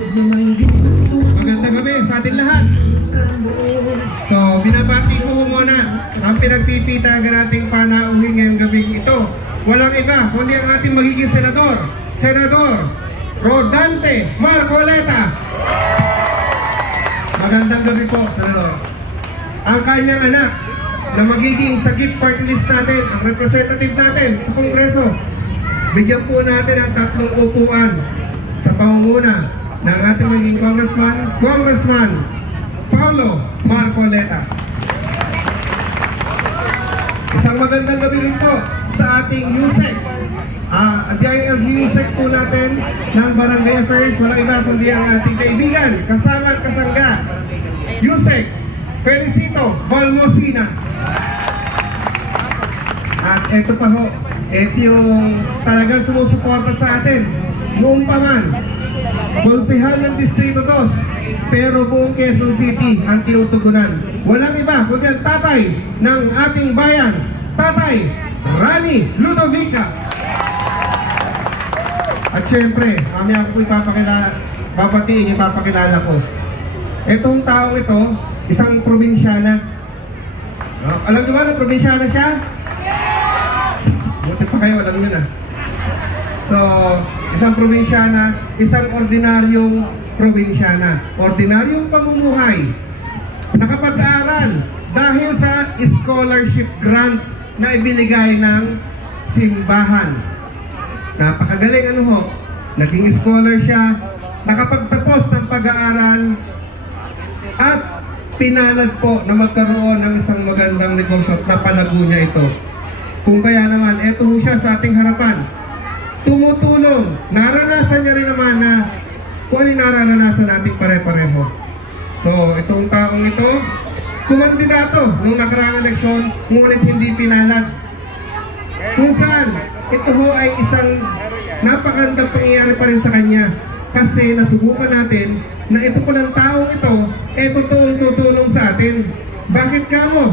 Magandang gabi sa ating lahat. So, binabati ko muna ang pinagpipitagan nating panauhin ngayong gabing ito. Walang iba, kundi ang ating magiging senador, Senador Rodante Marcoleta. Magandang gabi po, Senador. Ang kanyang anak na magiging sagip party list natin, ang representative natin sa Kongreso, bigyan po natin ang 3 upuan sa pangunguna ng ating magiging Congressman Paulo Marcoleta. Isang magandang gabi rin po sa ating USEC. Ang USEC po natin ng Barangay Affairs, walang iba kundi ang ating kaibigan, kasama at kasangga, USEC Felicito Balmosina. At eto pa ho, eto yung talagang sumusuporta sa atin noong pa man, konsehal ng Distrito 2, pero buong Quezon City ang tinutugunan. Walang iba kundi ang tatay ng ating bayan, Tatay Rani Ludovica. At syempre, mamaya ko ipapakilala ko. Itong taong ito, isang probinsyana. Alam niyo ba na probinsyana siya? Buti pa kayo, alam niyo na. So, isang probinsyana, isang ordinaryong probinsyana. Ordinaryong pamumuhay. Nakapag-aaral dahil sa scholarship grant na ibinigay ng simbahan. Napakagaling naging scholar siya, nakapagtapos ng pag-aaral at pinalad po na magkaroon ng isang magandang negosyo at napalago niya ito. Kung kaya naman, eto siya sa ating harapan. Tumutulong. Naranasan niya rin naman na kung ano yung naranasan natin pare-pareho. So, itong taong ito, kumandidato nung nakaraang eleksyon, ngunit hindi pinalad. Kung saan, ito ho ay isang napakandang pangyayari pa rin sa kanya. Kasi nasubukan natin na ito po ng taong ito, totoong tutulong sa atin. Bakit ka mo?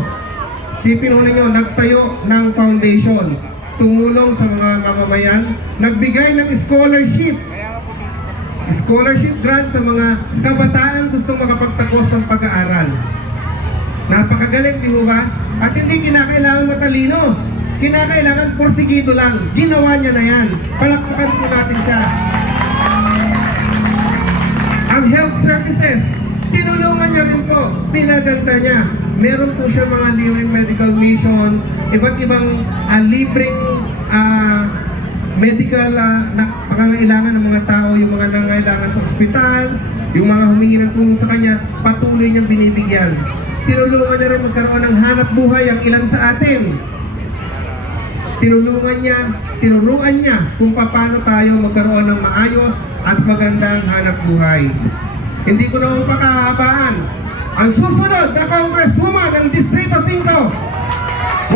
Sipin ho ninyo, nagtayo ng foundation, tumulong sa mga mamamayan, nagbigay ng scholarship grant sa mga kabataan gustong makapagtapos ng pag-aaral. Napakagaling, di ba? At hindi kinakailangan matalino. Kinakailangan porsigido lang. Ginawa niya na yan. Palakpakan po natin siya. Ang health services, tinulungan niya rin po. Pinaganda niya. Meron po siya mga libreng medical mission, iba't ibang libreng medical na pangangailangan ng mga tao, yung mga nangangailangan sa ospital, yung mga humingi ng tulong sa kanya, patuloy niyang binibigyan. Tinulungan niya rin magkaroon ng hanap buhay ang ilan sa atin. Tinuruan niya kung paano tayo magkaroon ng maayos at magandang hanap buhay. Hindi ko na mapakahabaan. Ang susunod na Congresswoman ng Distrito 5,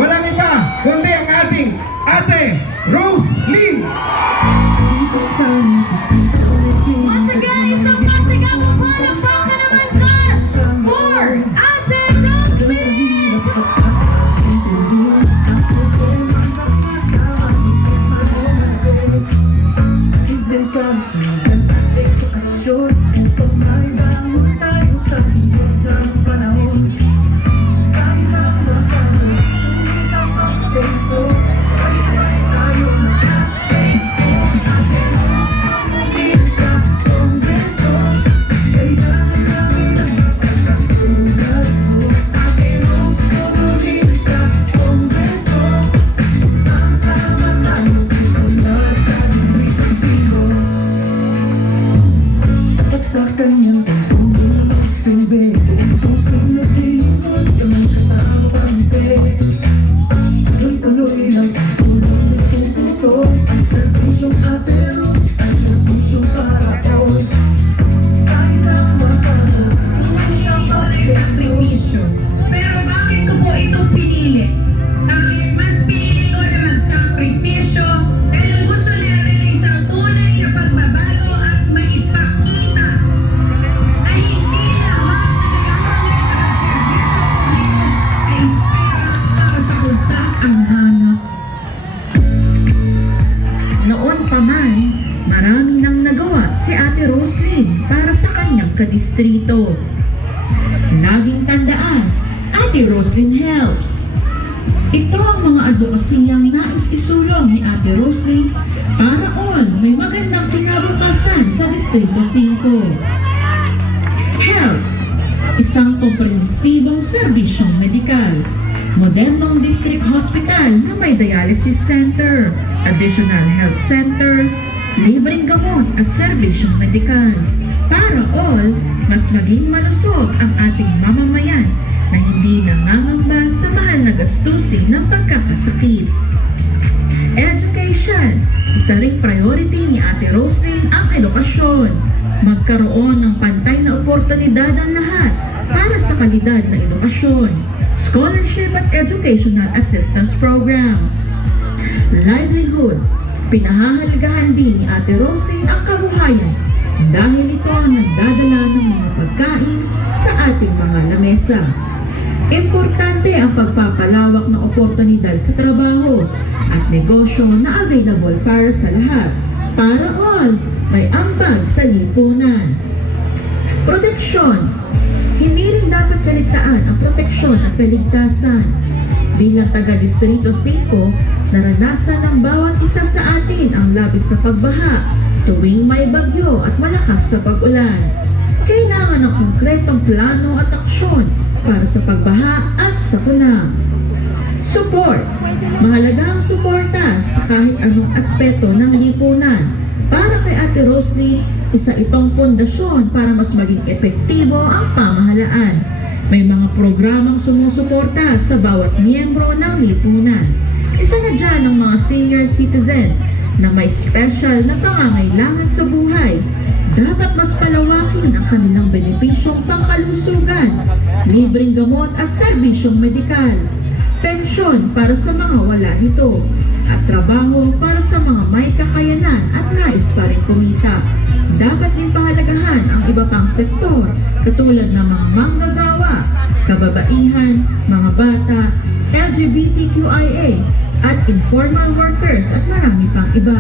walang iba kundi ang ating Ate Rose Lynn. Once again, isang pasigabong palakpakan naman dyan for Ate Rose Lynn! si Ate Roslyn para sa kanyang kadistrito. Laging tandaan, Ate Roslyn helps. Ito ang mga advokasiyang nais isulong ni Ate Roslyn para all may magandang kinabukasan sa Distrito 5. Health, isang komprehensibong serbisyong medikal. Modernong district hospital na may dialysis center, additional health center, libreng gamot at serbisyong medikal. Para all, mas maging malusog ang ating mamamayan na hindi nangangamba sa mahal na gastusin ng pagkakasakit. Education, isa ring priority ni Ate Roslyn ang edukasyon. Magkaroon ng pantay na oportunidad ang lahat para sa kalidad na edukasyon, scholarship at educational assistance programs. Livelihood, pinahahalagahan din ni Ate Roslyn ang kabuhayan dahil ito ang nagdadala ng mga pagkain sa ating mga lamesa. Importante ang pagpapalawak ng oportunidad sa trabaho at negosyo na available para sa lahat. Para all, may ambag sa lipunan. Proteksyon. Hindi rin dapat kaligtaan ang proteksyon at kaligtasan. Bilang taga-Distrito 5, naranasan ng bawat isa sa atin ang labis sa pagbaha tuwing may bagyo at malakas sa pag-ulan. Kailangan ng konkretong plano at aksyon para sa pagbaha at sakuna. Support. Mahalaga ang suporta sa kahit anong aspeto ng lipunan. Para kay Ate Roslyn, isa itong pundasyon para mas maging epektibo ang pamahalaan. May mga programang sumusuporta sa bawat miyembro ng lipunan. Isa na dyan ang mga senior citizen na may special na pangangailangan sa buhay. Dapat mas palawakin ang kanilang benepisyong pangkalusugan, libreng gamot at serbisyong medikal, pensyon para sa mga wala nito, at trabaho para sa mga may kakayanan at nais pa rin kumita. Dapat din pahalagahan ang iba pang sektor katulad ng mga manggagawa, kababaihan, mga bata, LGBTQIA, at informal workers at marami pang iba.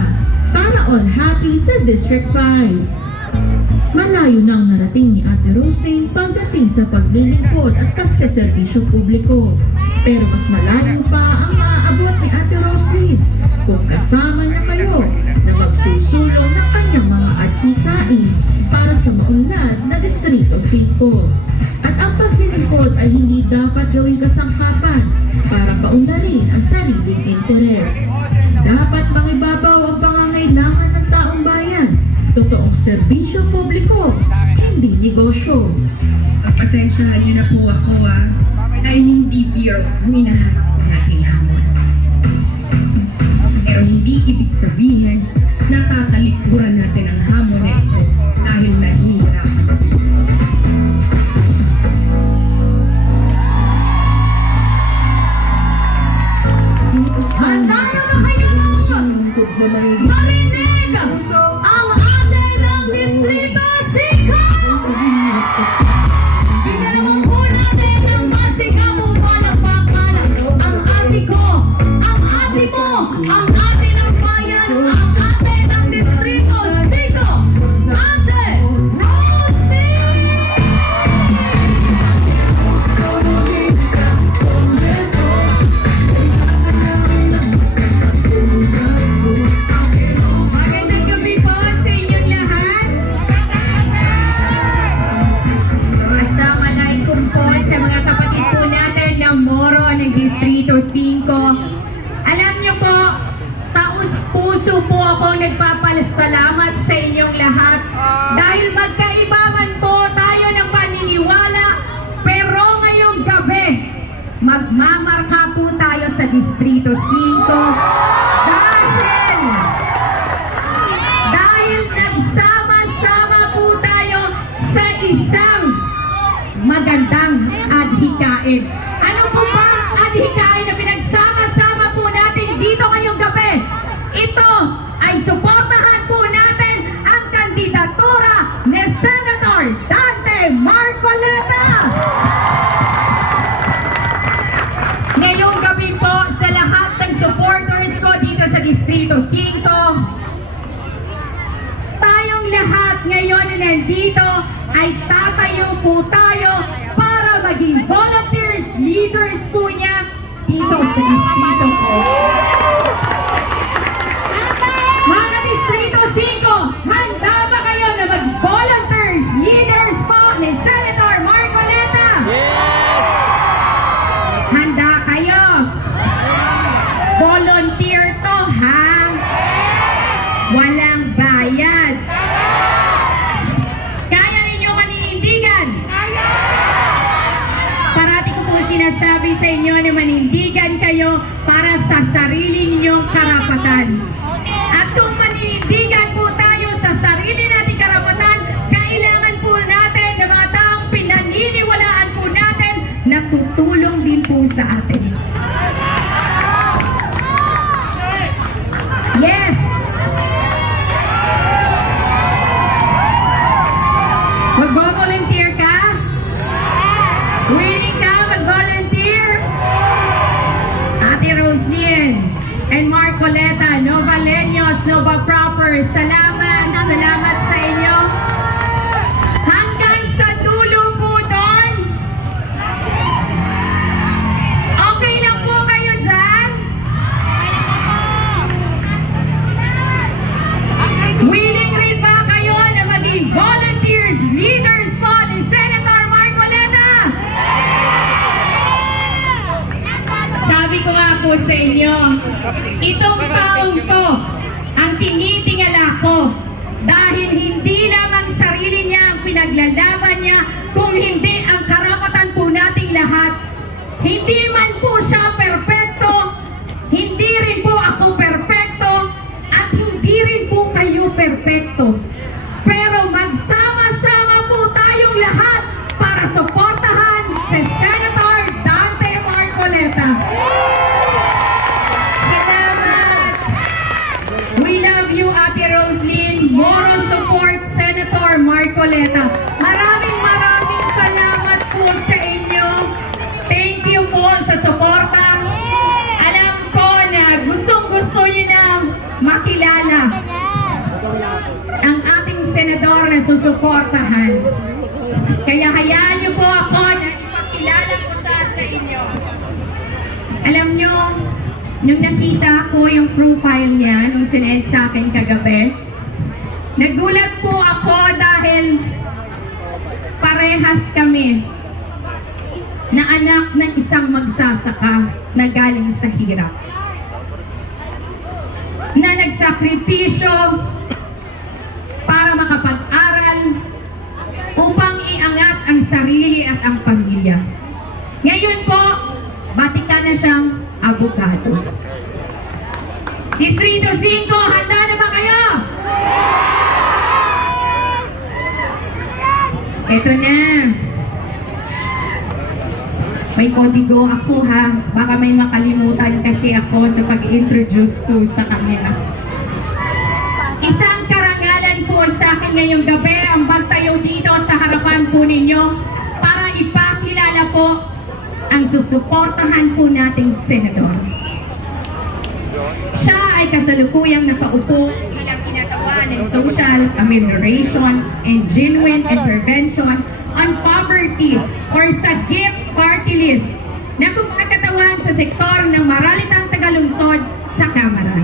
Para all happy sa District 5. Malayo nang narating ni Ate Roslyn pagdating sa paglilingkod at pagseserbisyo publiko. Pero mas malayo pa ang maaabot ni Ate Roslyn kung kasama niya kayo na magsusulong ng kanyang mga adhikain para sa maunlad na Distrito 5. At ang paglilingkod ay hindi dapat gawing kasangkapan para paunlarin ang sariling interes. Dapat mangibabaw ang pangangailangan ng taong bayan. Totoong serbisyo publiko, hindi negosyo. Pasensyahan niyo na po ako dahil hindi pure hinahanap ang ating hamon. Pero hindi ibig sabihin na tatalikuran natin ang hamon na ito dahil nahihirap. Handa na ba kayong marinig ang ate ng Distrito 5? Bigyan naman po natin ng masigabong palakpakan ang ate ko, ang ate mo, ang ate ng bayan, ang ate ng Distrito 5, Ate Roslyn! Magandang gabi po sa inyong lahat. Assalamualaikum po sa mga kapatid po natin ng Moro ng Distrito 5. Alam niyo po, taus-puso po ako nagpapasalamat sa inyong lahat dahil magkaiba man po tayo ng paniniwala, pero ngayong gabi magmamarka po tayo sa Distrito 5 dahil nagsama-sama po tayo sa isang magandang adhikain. Ano po ba ang adhikain na pinagsama-sama po natin dito ngayong gabi? Ito ay suportahan po natin ang kandidatura ni Senator Dante Marcoleta. Ngayong gabi po sa lahat ng supporters ko dito sa Distrito 5, tayong lahat At ngayon na nandito ay tatayo po tayo para maging volunteers, leaders po niya dito sa distrito ko. Mga Distrito 5, handa ba kayo na mag-volunteers, leaders po ni Senator Marcoleta? Yes! Handa kayo? Volunteer to, ha? Walang bayad. Kaya ninyo maninindigan? Parati ko po sinasabi sa inyo na manindigan kayo para sa sarili ninyong karapatan. At kung maninindigan po tayo sa sarili nating karapatan, kailangan po natin ng mga taong pinaniniwalaan po natin na tutulong din po sa atin. Yes! Mag-volunteer ka? Willing ka mag-volunteer? Ate Roslyn and Marcoleta, Nova Leños, Nova Proper, salamat sa inyo. Hanggang sa dulo po doon. Okay lang po kayo dyan? Willing rin ba kayo na maging volunteers, leaders po ni Senator Marcoleta? Sabi ko nga po sa inyo, itong taong to ang tinitingala ko dahil hindi lamang sarili niya ang pinaglalaban niya, kung hindi ang karapatan po nating lahat. Hindi man po siya perpekto, hindi rin po ako perpekto, at hindi rin po kayo perpekto. Pero magsama-sama po tayong lahat para suportahan si Senator Dante Marcoleta. Salamat! We love you, Ate Roslyn. Moro support, Senator Marcoleta. Maraming salamat po sa inyo. Thank you po sa suporta. Alam ko na gustong-gusto niyo na makilala ang ating senador na susuportahan. Kaya hayaan niyo po ako na ipakilala ko siya sa inyo. Alam niyo, nung nakita ko yung profile niya, nung sinend sa akin kagabi, nagulat po ako dahil parehas kami na anak ng isang magsasaka na galing sa hirap, na nagsakripisyo para makapag-aral upang iangat ang sarili at ang pamilya. Ngayon po, batikan na siyang abogado. Distrito 5, handa na ba kayo? Ito na. May kodigo ako, ha. Baka may makalimutan kasi ako sa pag-introduce ko sa kanya. Isang karangalan po sa akin ngayong gabi ang magtayo dito sa harapan po ninyo para ipakilala po ang susuportahan po nating senador. Siya ay kasalukuyang nakaupo bilang kinatawa ng Social Amelioration and Genuine Intervention on Poverty or sa GIP Party List na kumakatawan sa sektor ng Maralitang Tagalungsod sa Kamara.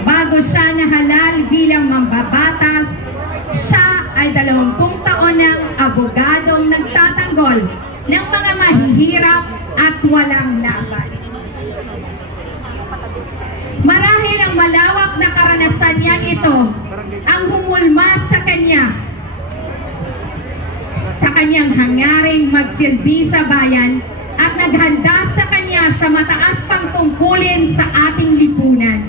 Bago siya nahalal bilang mambabatas, siya ay 20 taon ng abogadong nagtatanggol ng mga mahihirap at walang laban. Marahil ang malawak na karanasan niyang ito ang humulma sa kanyang hangaring magsilbi sa bayan at naghanda sa kanya sa mataas pang tungkulin sa ating lipunan.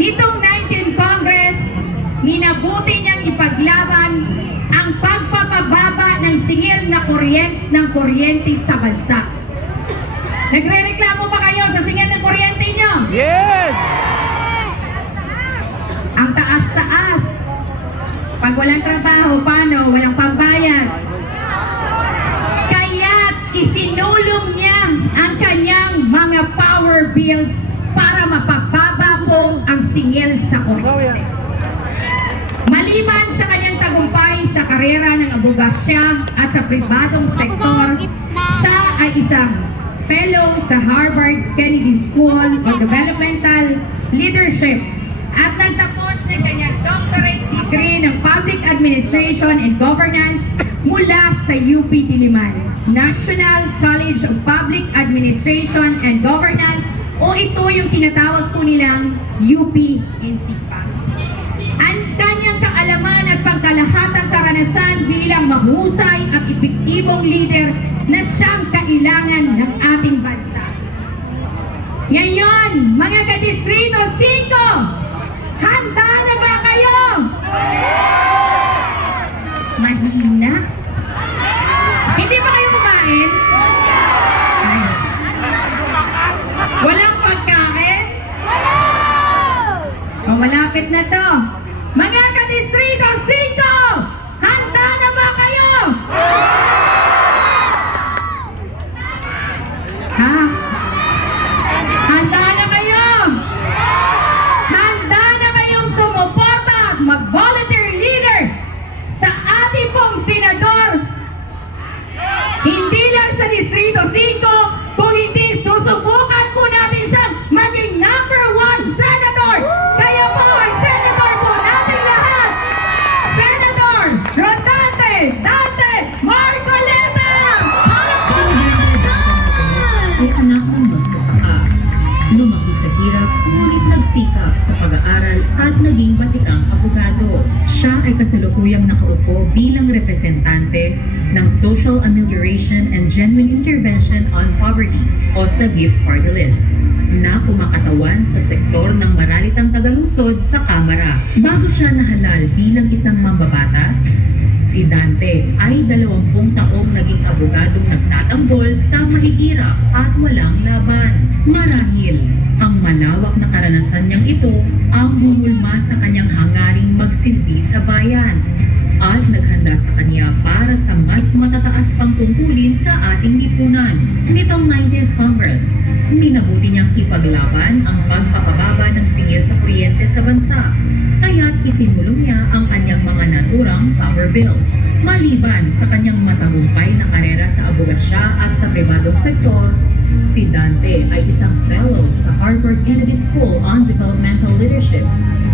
Nitong 19 Congress, minabuti niyang ipaglaban ang pagpapababa ng singil na kuryente sa bansa. Nagre-reklamo ba kayo sa singil ng kuryente niyo? Yes! Ang taas-taas. Pag walang trabaho, paano? Walang pambayad. Kaya't isinulong niya ang kanyang mga power bills para mapababa po ang singil sa kuryente. Maliban sa kanyang karera ng abogasya at sa pribadong sektor. Siya ay isang fellow sa Harvard Kennedy School of Developmental Leadership at nagtapos ng kanyang doctorate degree ng Public Administration and Governance mula sa UP Diliman, National College of Public Administration and Governance, o ito yung tinatawag po nilang UP Insipa. Ang kanyang kaalaman at pagkalahatang karanasan bilang mahusay at epektibong leader na siyang kailangan ng ating bansa. Ngayon, mga ka-Distrito 5, handa na ba kayo? Mahina? Hindi ba kayo kumain? Ay. Walang pagkain? O, malapit na to. Mga ka-Distrito 5, handa na ba kayo? Ha? Handa na kayo? Handa na kayong sumuporta at mag-volunteer leader sa ating pong senador? Hindi lang sa Distrito 5, kung hindi susubukan po natin siyang maging number 1 senator. Kaya po ang senator po nating lahat, Senator Rodante Dante Marcoleta! Ay anak ng magsasaka. Lumaki sa hirap, ngunit nagsikap sa pag-aaral at naging batikang abogado. Siya ay kasalukuyang nakaupo bilang representante ng Social Amelioration and Genuine Intervention on Poverty o SAGIP Party List na kumakatawan sa sektor ng maralitang Tagalusod sa Kamara. Bago siya nahalal bilang isang mambabatas, si Dante ay 20 taong naging abogadong nagtatanggol sa mahihirap at walang laban. Marahil, ang malawak na karanasan niyang ito ang humulma sa kanyang hangaring magsilbi sa bayan at naghanda sa kanya para sa mas matataas pang tungkulin sa ating lipunan. Nitong 19th Congress, minabuti niyang ipaglaban ang pagpapababa ng singil sa kuryente sa bansa, kaya't isinulong niya ang kanyang mga naturang power bills. Maliban sa kanyang matagumpay na karera sa abogasya at sa pribadong sektor, si Dante ay isang fellow sa Harvard Kennedy School on Developmental Leadership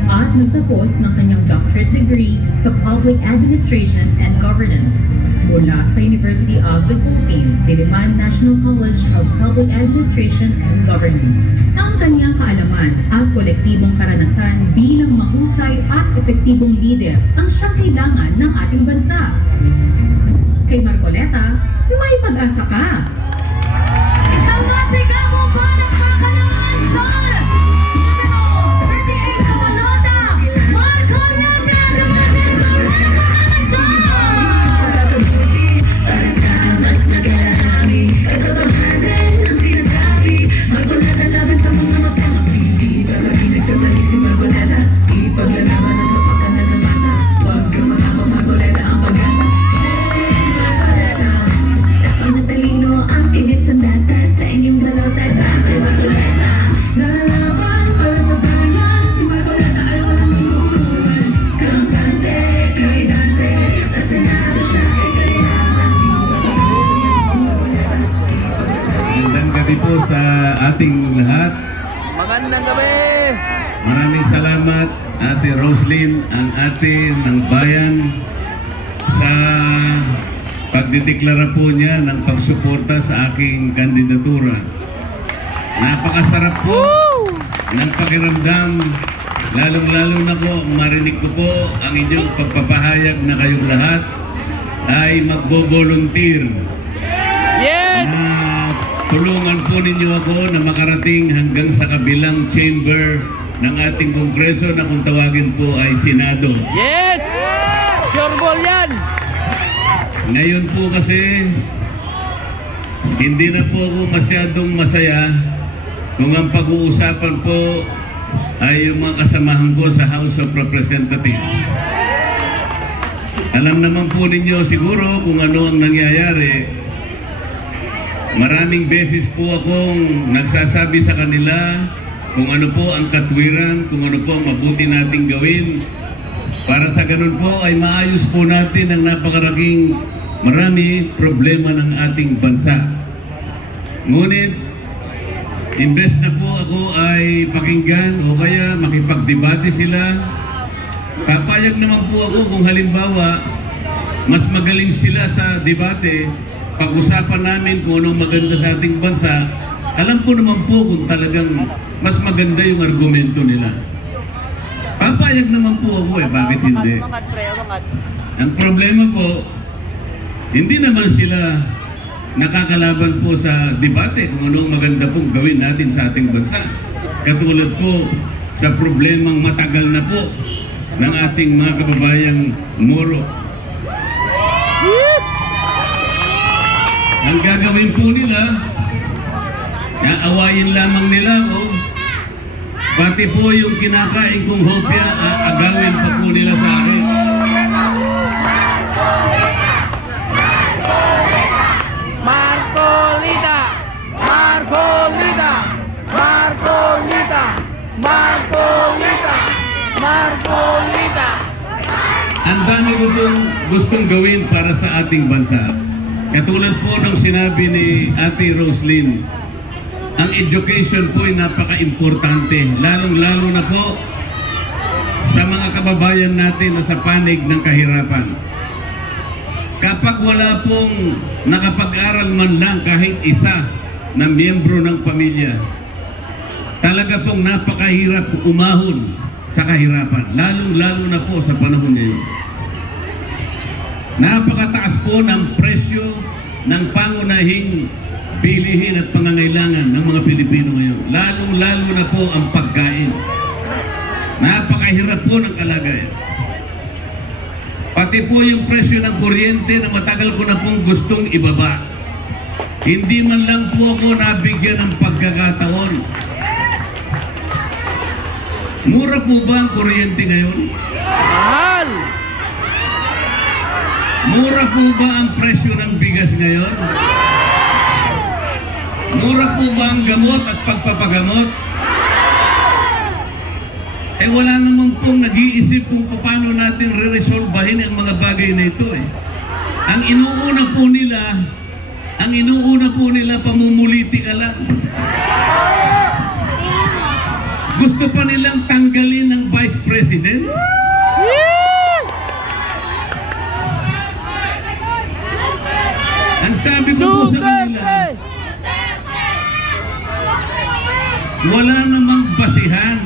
at nagtapos ng kanyang doctorate degree sa Public Administration and Governance mula sa University of the Philippines, Diliman National College of Public Administration and Governance. Ang kanyang kaalaman at kolektibong karanasan bilang mahusay at epektibong leader ang siyang kailangan ng ating bansa. Kay Marcoleta, may pag-asa ka! Isang masigabong palakpakan naman dyan! Numero 38 sa balota, Marcoleta Magandang gabi po sa ating lahat. Magandang gabi! Maraming salamat Ate Roslyn, ang ate ng bayan, sa pagdideklara po niya ng pagsuporta sa aking kandidatura. Napakasarap po ng pakiramdam, lalong-lalo na po marinig ko po ang inyong pagpapahayag na kayong lahat ay magbo-volunteer. Yes! Na tulungan po ninyo ako na makarating hanggang sa kabilang chamber ng ating kongreso na kung tawagin po ay Senado. Yes! Sure ball yan! Ngayon po kasi, hindi na po ako masyadong masaya kung ang pag-uusapan po ay yung mga kasamahan ko sa House of Representatives. Alam naman po ninyo siguro kung ano ang nangyayari. Maraming beses po akong nagsasabi sa kanila kung ano po ang katwiran, kung ano po ang mabuti nating gawin Para sa ganun po ay maayos po natin ang napakaraming marami problema ng ating bansa. Ngunit, imbes na po ako ay pakinggan o kaya makipagdebate sila, papayag naman po ako kung halimbawa mas magaling sila sa debate, pag-usapan namin kung anong maganda sa ating bansa, alam ko naman po kung talagang mas maganda yung argumento nila. Papayag naman po ako bakit hindi? Ang problema po, hindi naman sila nakakalaban po sa debate kung anong maganda pong gawin natin sa ating bansa. Katulad po sa problemang matagal na po ng ating mga kababayang Moro. Ang gagawin po nila, naawayin lamang nila ako, pati po yung kinakain kong hopya, agawin pa po nila sa akin. Marcolita! Marcolita! Marcolita! Marcolita! Marcolita! Ang dami ko pong gustong gawin para sa ating bansa. Katulad po ng sinabi ni Ate Roslyn, ang education po ay napaka-importante, lalong-lalo na po sa mga kababayan natin na sa panig ng kahirapan. Kapag wala pong nakapag-aral man lang kahit isa na miyembro ng pamilya, talaga pong napakahirap umahon sa kahirapan, lalong-lalo na po sa panahon ngayon. Napakataas po ng presyo ng pangunahing bilihin at pangangailangan ng mga Pilipino ngayon. Lalong-lalo na po ang pagkain. Napakahirap po ng kalagayan. Pati po yung presyo ng kuryente na matagal ko na pong gustong ibaba. Hindi man lang po ako nabigyan ng pagkakataon. Mura po ba ang kuryente ngayon? Mahal! Mura po ba ang presyo ng bigas ngayon? Mura po ba ang gamot at pagpapagamot? Eh wala naman pong nag-iisip kung paano natin re-resolbahin ang mga bagay na ito eh. Ang inuuna po nila pamumulitika lang. Gusto pa nilang tanggalin ng Vice President? Ang sabi ko po sa kanila, wala namang basihan.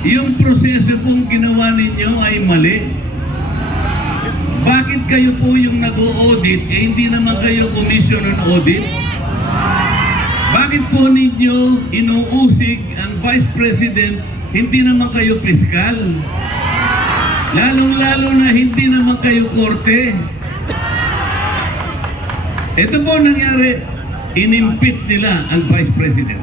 Yung proseso pong ginawa ninyo ay mali. Bakit kayo po yung nag-o-audit, eh hindi naman kayo commission on audit? Bakit po ninyo inuusig ang Vice President, hindi naman kayo piskal? Lalong-lalo na hindi naman kayo korte. Ito po nangyari, inimpeach nila ang Vice President.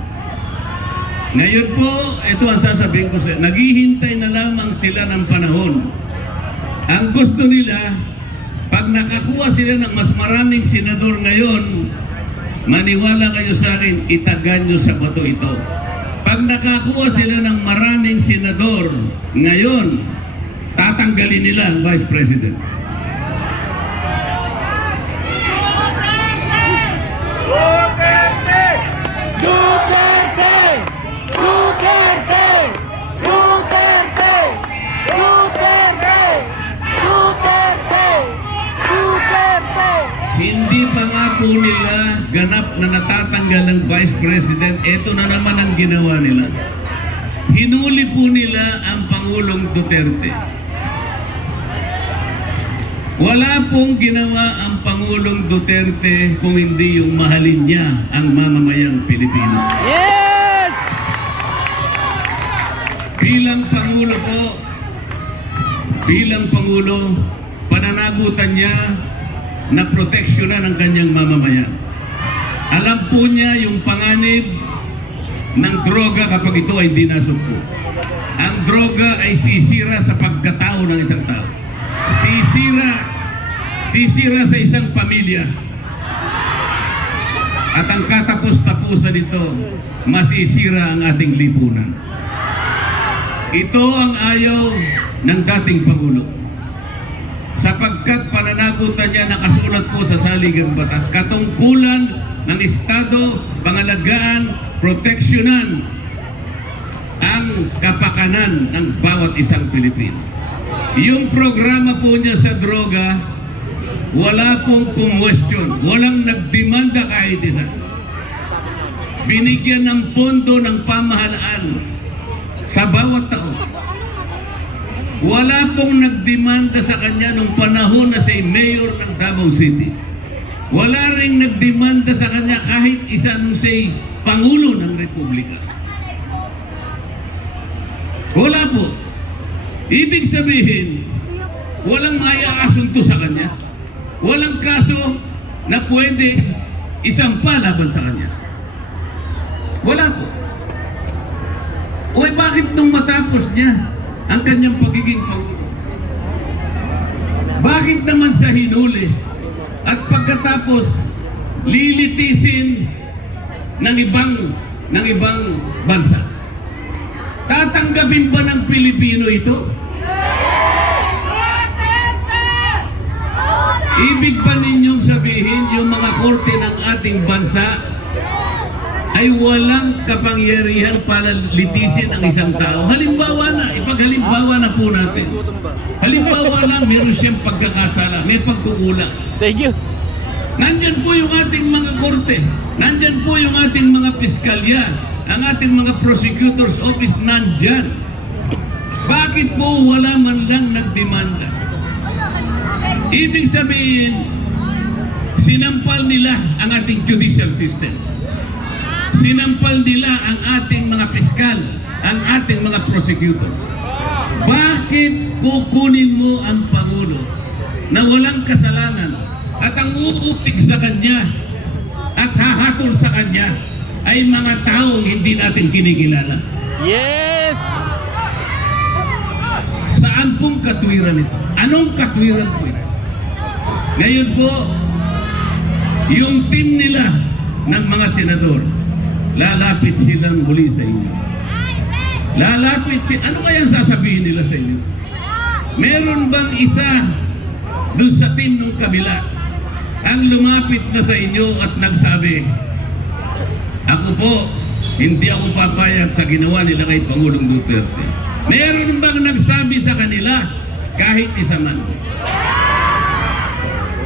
Ngayon po, ito ang sasabihin ko sa naghihintay na lamang sila ng panahon. Ang gusto nila, pag nakakuha sila ng mas maraming senador ngayon, maniwala kayo sa akin, itagan nyo sa bato ito. Pag nakakuha sila ng maraming senador ngayon, tatanggalin nila ang Vice President. Duterte! Duterte! Duterte! Duterte! Duterte! Duterte! Duterte! Hindi pa nga po nila ganap na natatanggal ng Vice President, ito na naman ang ginawa nila. Hinuli po nila ang Pangulong Duterte. Wala pong ginawa ang Pangulong Duterte kung hindi yung mahalin niya ang mamamayang Pilipino. Yes! Bilang Pangulo, pananagutan niya na proteksyonan ang kanyang mamamayan. Alam po niya yung panganib ng droga kapag ito ay hindi nasugpo. Ang droga ay sisira sa pagkatao ng isang tao. Sisira sa isang pamilya. At ang katapos-tapusan nito, masisira ang ating lipunan. Ito ang ayaw ng dating Pangulo. Sapagkat pananagutan niya nakasulat po sa saligang batas, katungkulan ng Estado, pangalagaan, proteksyonan ang kapakanan ng bawat isang Pilipino. Yung programa po niya sa droga, wala pong kumwestiyon, walang nagdemanda kahit isa. Binigyan ng pondo ng pamahalaan sa bawat taon. Wala pong nagdemanda sa kanya nung panahon na siya mayor ng Davao City. Wala ring nagdemanda sa kanya kahit isa nung siya Pangulo ng Republika. Wala po. Ibig sabihin, walang maiaasunto sa kanya. Walang kaso na pwede isampa laban sa kanya. Wala po. Uy, bakit nung matapos niya ang kanyang pagiging Pangulo? Bakit naman sa hinuli at pagkatapos lilitisin ng ibang bansa? Tatanggapin ba ng Pilipino ito? Ibig pa ninyong sabihin yung mga korte ng ating bansa ay walang kapangyarihan para litisin ang isang tao? Halimbawa na, ipaghalimbawa na po natin. Halimbawa lang, meron siyang pagkakasala, may pagkukulang. Thank you. Nandyan po yung ating mga korte. Nandyan po yung ating mga piskalya. Ang ating mga prosecutor's office nandyan. Bakit po wala man lang nagdemanda? Ibig sabihin, sinampal nila ang ating judicial system. Sinampal nila ang ating mga piskal, ang ating mga prosecutor. Bakit kukunin mo ang Pangulo na walang kasalanan at ang uupig sa kanya at hahatol sa kanya ay mga taong hindi natin kinikilala? Yes! Saan pong katwiran ito? Anong katwiran po ito? Ngayon po, yung team nila ng mga senador, lalapit silang muli sa inyo. Lalapit sila. Ano kaya sasabihin nila sa inyo? Meron bang isa dun sa team ng kabila ang lumapit na sa inyo at nagsabi, ako po, hindi ako papayag sa ginawa nila kay Pangulong Duterte? Meron bang nagsabi sa kanila kahit isa man?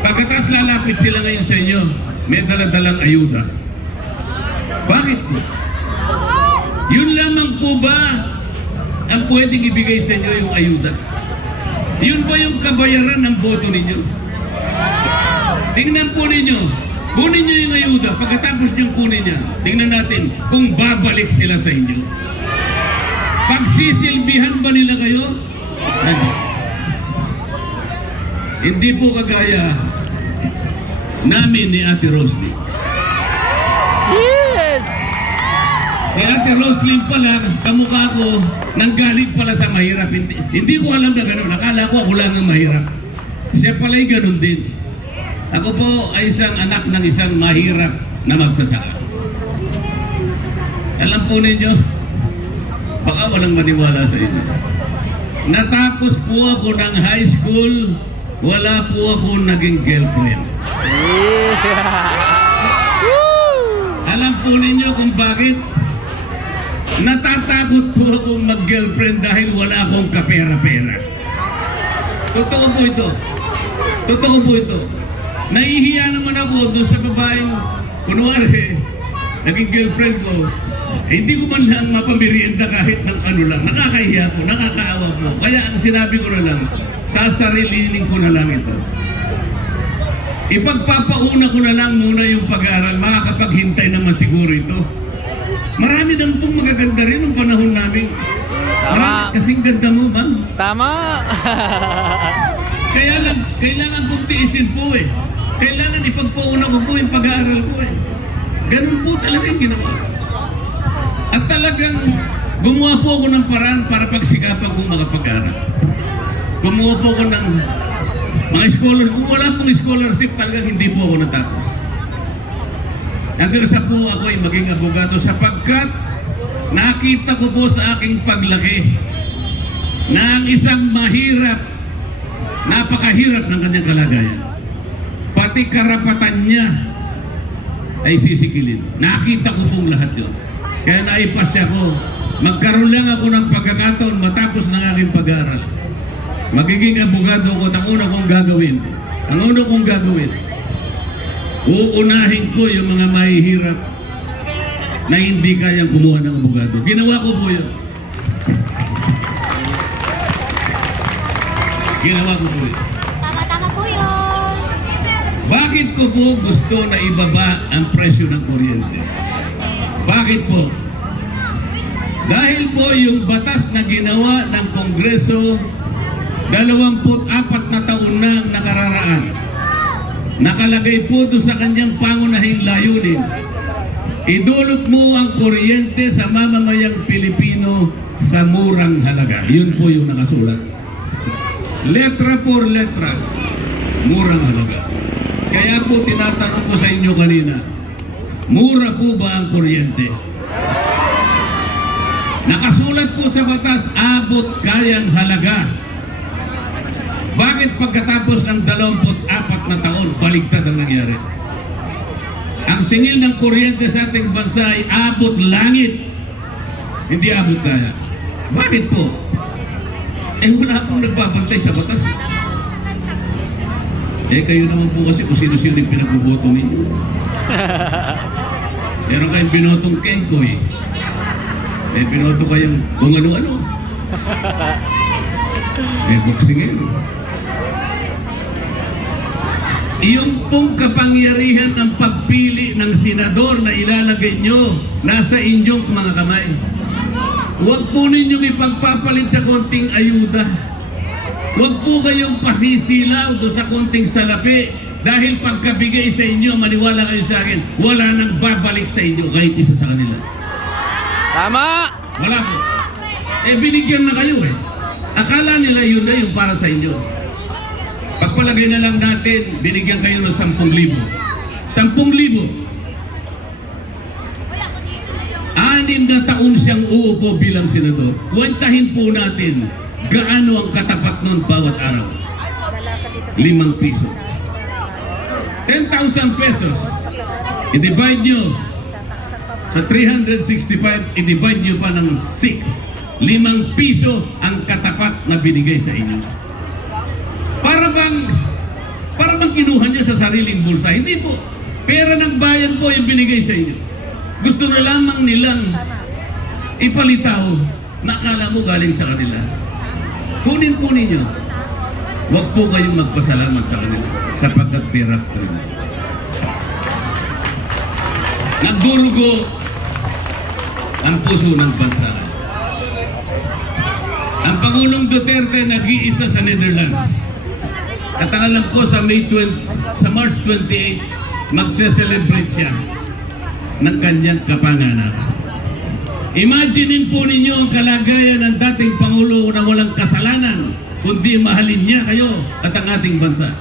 Pagkatas lalapit sila ngayon sa inyo, may daladalang ayuda. Bakit po? Yun lamang po ba ang pwedeng ibigay sa inyo yung ayuda? Yun ba yung kabayaran ng boto ninyo? Tingnan po ninyo. Kunin nyo yung ayuda. Pagkatapos nyo kunin niya, tingnan natin kung babalik sila sa inyo. Pagsisilbihan ba nila kayo? Hindi po kagaya namin ni Ate Roslyn. Yes! Si Ate Roslyn pala, kamukha ko, nanggaling pala sa mahirap. Hindi ko alam na gano'n. Nakala ko ako lang ang mahirap. Siya pala'y gano'n din. Ako po ay isang anak ng isang mahirap na magsasaka. Alam po ninyo, baka walang maniwala sa inyo. Natapos po ako ng high school, wala po ako naging girlfriend. Alam po ninyo kung bakit? Natatakot po akong mag-girlfriend dahil wala akong kapera-pera. Totoo po ito. Totoo po ito. Nahihiya naman ako doon sa babaeng, kunwari, naging girlfriend ko, hindi ko man lang mapamirienda kahit ng ano lang. Nakakahiya po, nakakaawa po. Kaya ang sinabi ko na lang, sasarilinin ko na lang ito. Ipagpapauna ko na lang muna yung pag-aaral. Makakapaghintay naman siguro ito. Marami naman pong magaganda rin ng panahon namin. Marami kasing ganda mo, ma'am. Tama! Kaya lang, kailangan kong tiisin po eh. Kailangan ipagpauna ko po yung pag-aaral ko eh. Ganun po talaga yung ginawa. At talagang gumawa po ako ng paraan para pagsikapan kong makapag-aaral. Gumawa po ako ng mga scholar. Kung wala pong scholarship, talagang hindi po ako natapos. Hanggang sa po ako ay maging abogado sapagkat nakita ko po sa aking paglaki na ang isang mahirap, napakahirap ng kanyang kalagayan, pati karapatan niya ay sisikilin. Nakita ko pong lahat yun. Kaya naipasya ko, magkaroon lang ako ng pagkakataon matapos ng aking pag-aaral. Magiging abogado ko, ang una kong gagawin, uunahin ko yung mga mahihirap na hindi kayang kumuha ng abogado. Ginawa ko po yun. Tama po yun. Bakit ko po gusto na ibaba ang presyo ng kuryente? Bakit po? Dahil po yung batas na ginawa ng Kongreso 24 na taon na ang nakararaan. Nakalagay po doon sa kanyang pangunahing layunin. Idulot mo ang kuryente sa mamamayang Pilipino sa murang halaga. Yun po yung nakasulat. Letra por letra, murang halaga. Kaya po tinatanong ko sa inyo kanina, mura po ba ang kuryente? Nakasulat po sa batas, abot kayang halaga. Bakit pagkatapos ng 24 na taon, baligtad ang nangyari? Ang singil ng kuryente sa ating bansa ay abot langit. Hindi abot kaya. Bakit po? Wala akong nagbabantay sa batas. Kayo naman po kasi kung sino-sino yung pinagboboto ninyo. Meron kayong binotong Kenkoy. Binoto kayong kung ano-ano. Boksingero. Iyong pong kapangyarihan ng pagpili ng senador na ilalagay nyo nasa inyong mga kamay. Huwag po ninyong ipagpapalit sa konting ayuda. Huwag po kayong pasisilaw doon sa konting salapi dahil pagkabigay sa inyo, maniwala kayo sa akin, wala nang babalik sa inyo kahit isa sa kanila. Tama! Wala po. Binigyan na kayo Akala nila yun na yung para sa inyo. Pagpalagay na lang natin, binigyan kayo ng 10,000. 10,000. 6 na taon siyang uupo bilang senador. Kwentahin po natin gaano ang katapat nun bawat araw. 5 piso. 10,000 pesos. I-divide nyo sa 365, i-divide nyo pa ng 6. 5 piso ang katapat na binigay sa inyo. Para bang kinuha niya sa sariling bulsa? Hindi po. Pera ng bayan po yung binigay sa inyo. Gusto na lamang nilang ipalitaw na akala mo galing sa kanila. Kunin po ninyo. Huwag po kayong magpasalamat sa kanila sapagkat pera po rin. Nagdurugo ang puso ng bansa. Ang Pangulong Duterte nag-iisa sa Netherlands. At alam ko sa March 28, magse-celebrate siya ng kanyang kapanganakan. Imaginin po ninyo ang kalagayan ng dating Pangulo na walang kasalanan, kundi mahalin niya kayo at ang ating bansa.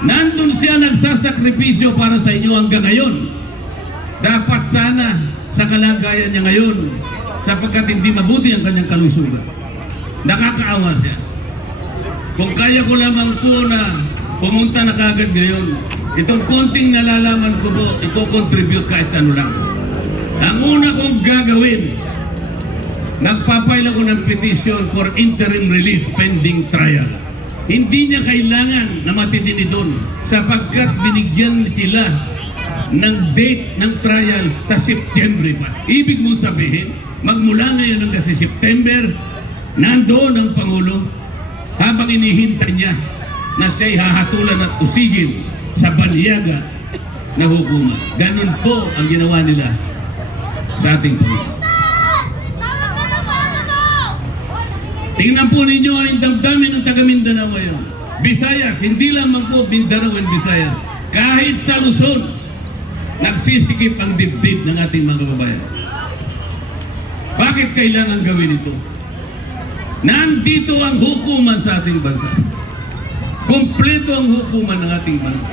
Nandun siya nagsasakripisyo para sa inyo hanggang ngayon. Dapat sana sa kalagayan niya ngayon, sapagkat hindi mabuti ang kanyang kalusugan. Nakakaawa siya. Kung kaya ko lamang po na pumunta na kagad ngayon, itong konting nalalaman ko po, i-contribute kahit ano lang. Ang una kong gagawin, nagpapail ako ng petition for interim release pending trial. Hindi niya kailangan na matitini doon sapagkat binigyan sila ng date ng trial sa September pa. Ibig mong sabihin, magmula ngayon hanggang sa September, nandoon ang Pangulo habang inihintay niya na siya'y hahatulan at usigin sa banyaga na hukuman. Ganun po ang ginawa nila sa ating Pangulo. Tingnan po ninyo ang damdamin ng taga Mindanao ngayon. Visayas, hindi lamang po Mindanao and Visayas. Kahit sa Luzon, nagsisikip ang dibdib ng ating mga kababayan. Bakit kailangan gawin ito? Nandito ang hukuman sa ating bansa. Kompleto ang hukuman ng ating bansa.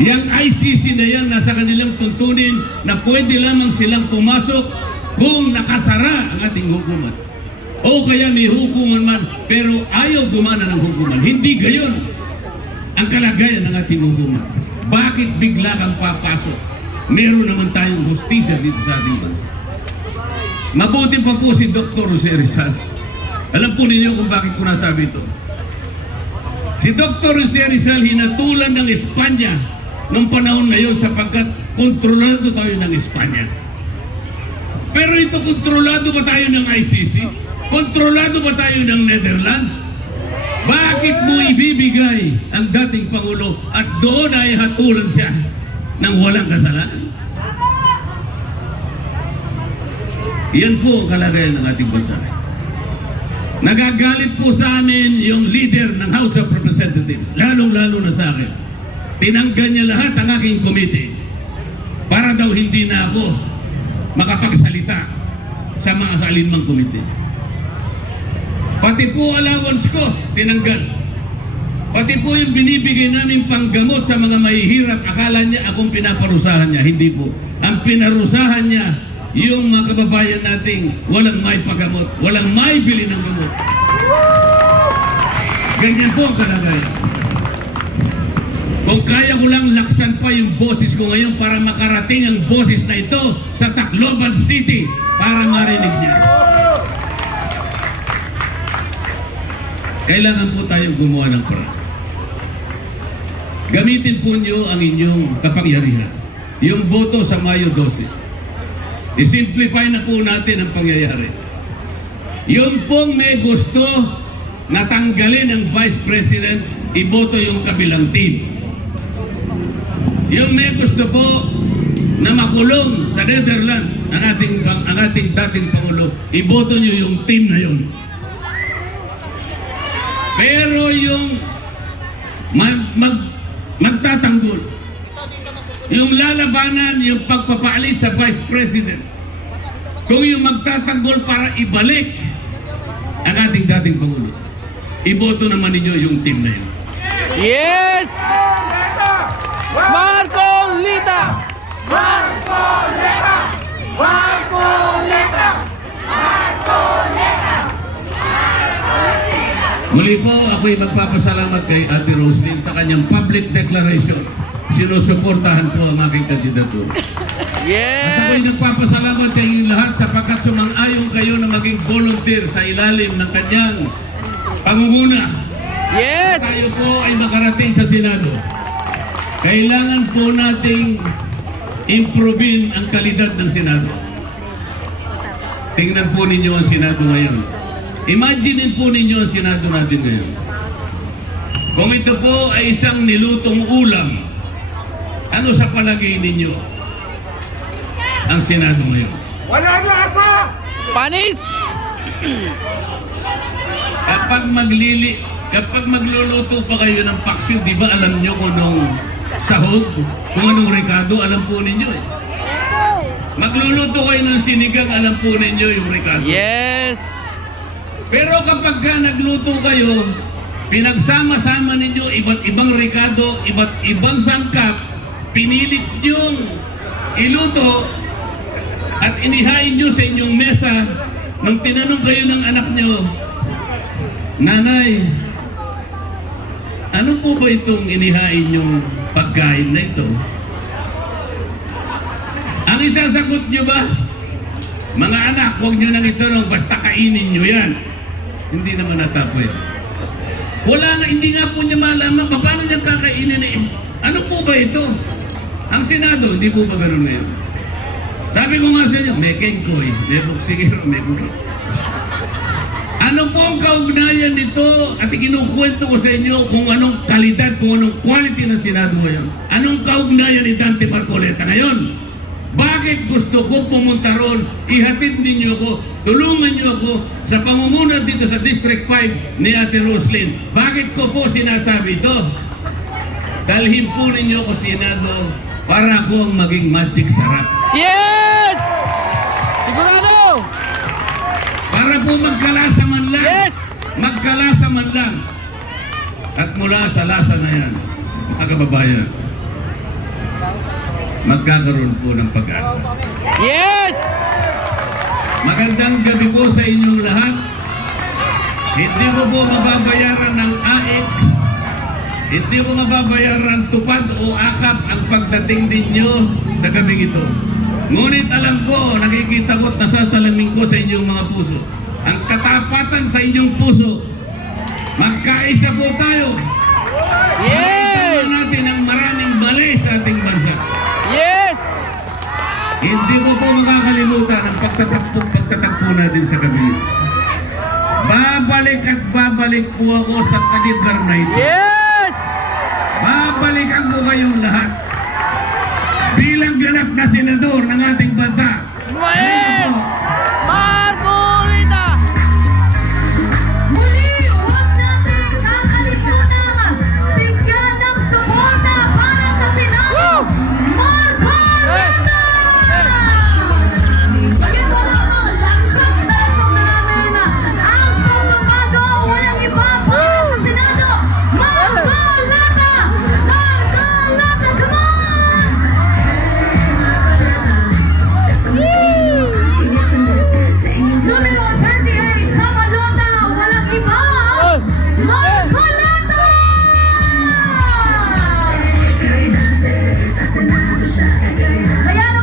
Yang ICC na yan, nasa kanilang tuntunin na pwede lamang silang pumasok kung nakasara ang ating hukuman. O kaya may hukuman man, pero ayaw gumana ng hukuman. Hindi gayon ang kalagayan ng ating hukuman. Bakit bigla kang papasok? Meron naman tayong hustisya dito sa ating bansa. Mabuti pa po si Dr. Jose Rizal. Alam po ninyo kung bakit ko nasabi ito. Si Dr. Jose Rizal hinatulan ng Espanya noong panahon na yun sapagkat kontrolado tayo ng Espanya. Pero ito, kontrolado ba tayo ng ICC? Kontrolado ba tayo ng Netherlands? Bakit mo ibibigay ang dating Pangulo at doon ay hatulan siya ng walang kasalanan? Yan po ang kalagayan ng ating bansa. Nagagalit po sa amin yung leader ng House of Representatives, lalong-lalo na sa akin. Tinanggal niya lahat ang aking committee para daw hindi na ako makapagsalita sa mga alinmang committee. Pati po allowance ko, tinanggal. Pati po yung binibigay namin panggamot sa mga mahihirap, akala niya akong pinaparusahan niya. Hindi po. Ang pinarusahan niya, yung mga kababayan nating walang may paggamot, walang may bili ng gamot. Ganyan po ang kalagayan. Kung kaya ko lang laksan pa yung boses ko ngayon para makarating ang boses na ito sa Tacloban City para marinig niya. Kailangan po tayong gumawa ng paraan. Gamitin po niyo ang inyong kapangyarihan. Yung boto sa Mayo 12. I-simplify na po natin ang pangyayari. Yung pong may gusto na tanggalin ang Vice President, iboto yung kabilang team. Yung may gusto po na makulong sa Netherlands, ang ating dating Pangulo, iboto nyo yung team na yun. Pero yung magtatanggol, yung lalabanan, yung pagpapaalis sa Vice President, kung yung magtatanggol para ibalik ang ating dating Pangulo, iboto naman ninyo yung team na yun. Yes! Marcolita! Marcolita! Marcolita! Muli po, ako'y magpapasalamat kay Ate Roslyn sa kanyang public declaration. Sinusuportahan po ang aking kandidatura. At Yes! ako'y nagpapasalamat sa inyong lahat sapagkat sumang-ayon kayo na maging volunteer sa ilalim ng kanyang pangunguna. Yes! Tayo po ay makarating sa Senado. Kailangan po nating improvein ang kalidad ng Senado. Tingnan po ninyo ang Senado ngayon. Imaginin po ninyo ang Senado natin ngayon. Kung ito po ay isang nilutong ulam, ano sa palagay ninyo ang Senado ngayon? Panis! Kapag magluluto pa kayo ng paksiw, di ba alam nyo kung anong sahog, kung anong rekado, alam po ninyo eh. Magluluto kayo ng sinigang, alam po ninyo yung rekado. Yes! Pero kapag ka nagluto kayo, pinagsama-sama ninyo iba't ibang rekado, iba't ibang sangkap, pinilit nyong iluto at inihain nyo sa inyong mesa. Nung tinanong kayo ng anak nyo, Nanay, ano po ba itong inihain yung pagkain na ito? Ang isasagot nyo ba? Mga anak, huwag nyo nang itanong, basta kainin nyo yan. Hindi naman natapoy. Wala nga, hindi nga po niya malaman paano niya kakainin eh. Ano po ba ito? Ang Senado, hindi po ba ganun ngayon? Sabi ko nga sa inyo, may kengkoy, may buksigiro, may buksigiro. Ano po ang kaugnayan nito? At ikinukwento ko sa inyo kung anong kalidad, kung anong quality ng Senado ngayon. Anong kaugnayan ni Dante Marcoleta ngayon? Bakit gusto ko pumunta ron? Ihatid ninyo ako, tulungan niyo ako sa pangunguna dito sa District 5 ni Ate Roslyn. Bakit ko po sinasabi ito? Dalhin po ninyo ako Senado para ako ang maging magic sarap. Yes! Sigurado! Para po magkalasa man lang. Yes! Magkalasa man lang. At mula sa lasa na yan, mga kababayan, magkakaroon po ng pag-asa. Yes! Magandang gabi po sa inyong lahat. Hindi ko po mababayaran ng AX. Hindi ko mababayaran tupad o akap ang pagdating ninyo sa gabing ito. Ngunit alam ko, nakikita ko at nasasalamin ko sa inyong mga puso. Ang katapatan sa inyong puso. Magkaisa po tayo. Yes! Itayo natin ang maraming mali sa ating bansa. Yes! Hindi ko po makakalimutan ang pagtatagpo natin sa gabi. Babalik at babalik po ako sa kaliber na ito. Yes! Babalikan ko kayong lahat. Bilang ganap na senador